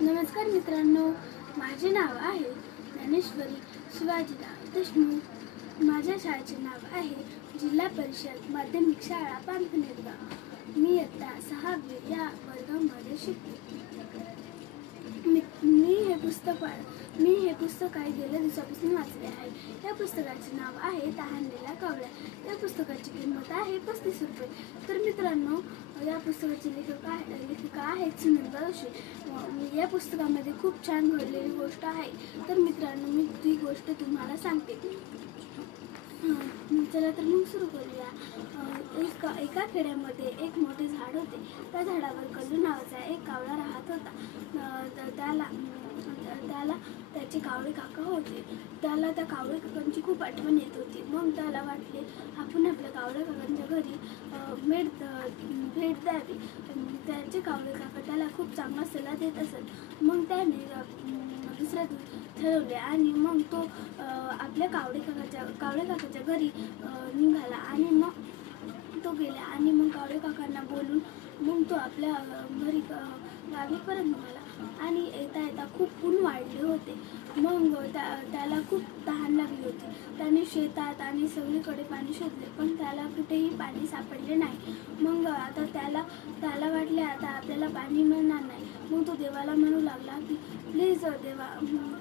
नमस्कार मित्रांनो, माझे नाव आहे ज्ञानेश्वरी शिवाजीराव देशमुख. माझ्या शाळेचे नाव आहे जिल्हा परिषद माध्यमिक शाळा पानखनेरगाव. मी इयत्ता 6वी या वर्गामध्ये शिकते. मी हे पुस्तक काही गेल्या दिवसापासून वाचले आहे. या पुस्तकाचे नाव आहे तहानलेल्या कावळ्या. या पुस्तकाची किंमत आहे 35 रुपये. तर मित्रांनो, या पुस्तकाची लेखिका आहेत सुनंदा जोशी. या पुस्तकामध्ये खूप छान घडलेली गोष्ट आहे. तर मित्रांनो, मी ती गोष्ट तुम्हाला सांगते. चला तर मग सुरू करूया. एका खेड्यामध्ये एक मोठे झाड होते. त्या झाडावर कल्लू नावाचा एक कावळा राहत होता. त्याला त्याचे कावळे काका होते. त्याला त्या कावळे काकांची खूप आठवण येत होती. मग त्याला वाटले आपण आपल्या कावळे काकांच्या घरी भेट द्यावी. त्याचे कावळे काका त्याला खूप चांगला सल्ला देत असत. मग त्याने दुसऱ्या ठरवले आणि मग तो आपल्या कावळे काकाच्या घरी निघाला आणि मग तो गेला आणि मग कावळे काकांना बोलून मग तो आपल्या घरी गावी परत निघाला. आणि येता येता खूप ऊन वाढले होते. मग त्याला खूप तहान लागली होती. त्याने शेतात आणि सगळीकडे पाणी शोधले, पण त्याला कुठेही पाणी सापडले नाही. मग आता त्याला वाटले आता आपल्याला पाणी मिळणार नाही. मग तो देवाला म्हणू लागला की प्लीज देवा,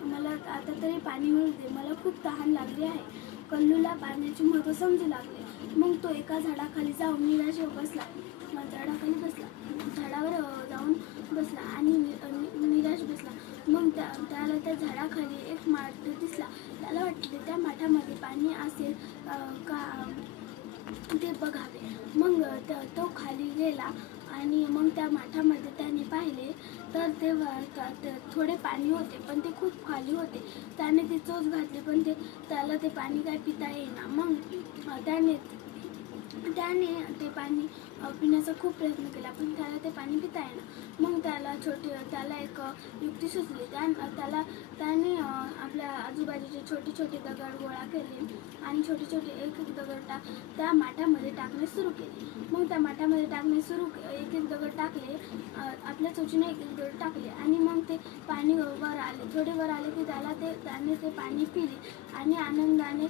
मला आता तरी पाणी मिळू दे, मला खूप तहान लागली आहे. कल्लूला पाण्याचे महत्त्व समजू लागले. मग तो एका झाडाखाली जाऊन झाडावर जाऊन बसला आणि निराश बसला. मग त्याला त्या झाडाखाली एक माठ दिसला. त्याला वाटले त्या माठामध्ये पाणी असेल का ते बघावे. मग तो खाली गेला आणि मग त्या माठामध्ये त्याने पाहिले तर तेव्हा थोडे पाणी होते, पण ते खूप खाली होते. त्याने ते चोच घातली, पण त्याला ते पाणी काय पिता येईना. मग त्याने ते पाणी पिण्याचा खूप प्रयत्न केला, पण त्याला ते पाणी पिता येईना. मग त्याला एक युक्ती सुचली. त्याने आपल्या आजूबाजूचे छोटे छोटे दगड गोळा केले आणि छोटे एक दगड त्या माठामध्ये टाकणे सुरू केले. मग त्या माठामध्ये एक दगड टाकले, आपल्या चोचीने एक दगड टाकले आणि मग ते पाणी वर आले. थोडे वर आले की त्याने ते पाणी पिले आणि आनंदाने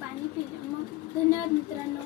पाणी पिले. मग धन्यवाद मित्रांनो.